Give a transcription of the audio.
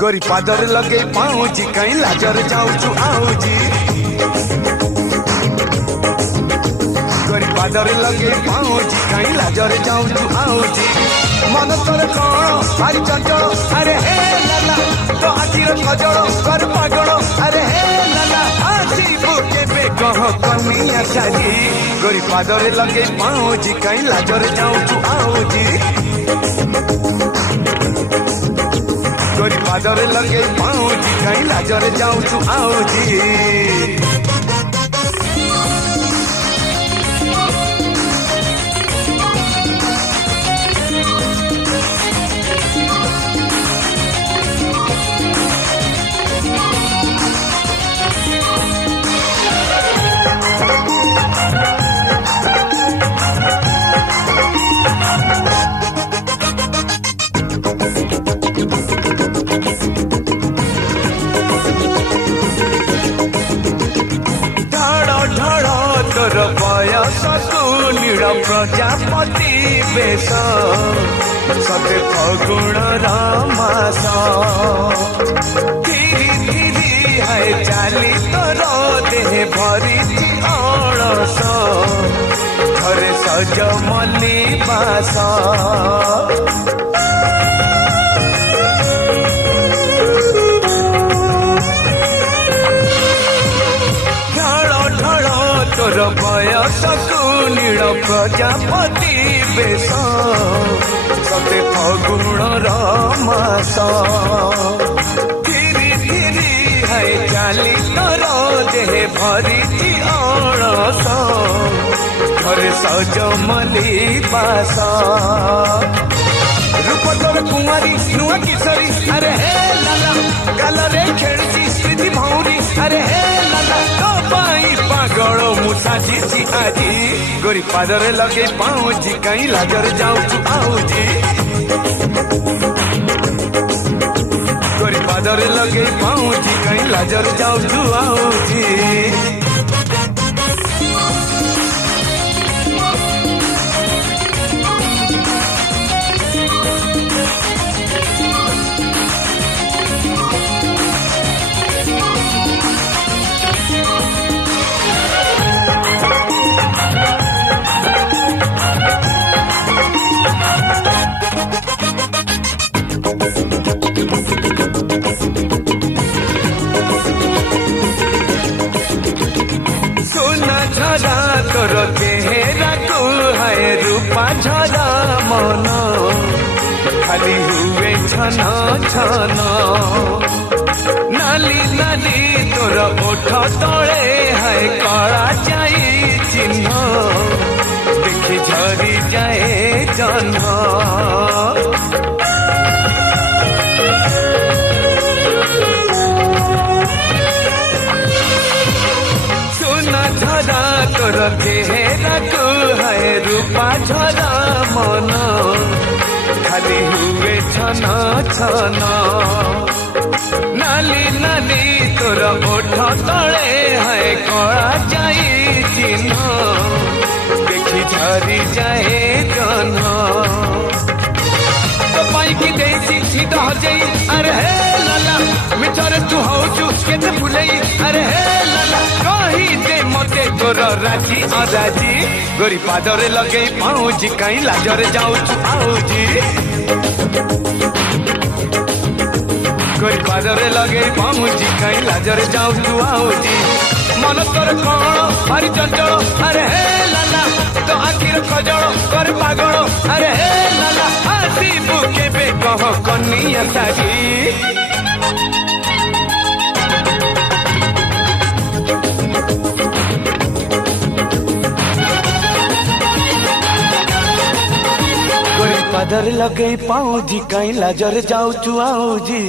गोरी पादर लगे पाऊजी कहीं लाजर जाऊचु आऊजी गोरी पादर लगे पाऊजी कहीं लाजर जाऊचु आऊजी मन तोर कौन भारी चंचल अरे हे लाला तो आखिर खजल कर पागल अरे हे लाला आसी बुके पे कह कनिया साजी गोरी पादर लगे पाऊजी कहीं लाजर जाऊचु आऊजी गोरी पादर लगे पाऊजी कहीं लाजर जाऊचु आऊजी तोर बयस तू नील प्रजापति बेश सते फगुण रमास धीरे धीरे है चाली तोर देह भरी अड़स घरे सज मल्ली बास तोर बयस तू नील प्रजापति बेश सते फगुण रमास धीरे धीरे है चाली तोर देह भरी अड़स घरे सज मल्ली बास रूप तोर कुमारी नुआ किशोरी अरे हे लाला गालरे खेड़ी स्मृति भौरी अरे हे लाला तो पाई पागल मुसाजी आजी गोरी पादर लगे पाऊजी कहीं लाजर जाऊचु आऊजी गोरी पादर लगे पाऊजी कहीं लाजर जाऊचु आऊजी झरा तोर चेहरा को है रूपा झरा मन खाली हुए छन छन नाली नाली तोर ओठ तले है कड़ा जाई चिन्ह देखी झरी जाए जन्म झरा तोर चेहरा को है रूपा झरा मन खाली हुए छन छन नाली नाली तोर ओठ तले है कड़ा जाई चिन्ह देखी झरी जाए जन्म तो पाई की देसी सीधा हो जाई अरे हे लाला मिठरे तू होचु केते फुलई अरे हे लाला कही दे मते तोर राजी अराजी गोरी पादरे लगे पाऊजी कहीं लाजरे जाऊचु आऊजी गोरी पादरे लगे पाऊजी कहीं लाजरे जाऊचु आऊजी मन तोर कौन भारी चंचल अरे हे लाला तो आखिर खजल कर पागल अरे हे लाला आसी बुके पे कह कनिया साजी पादर लगे पाऊजी कहीं लाजर जाऊचु आऊजी।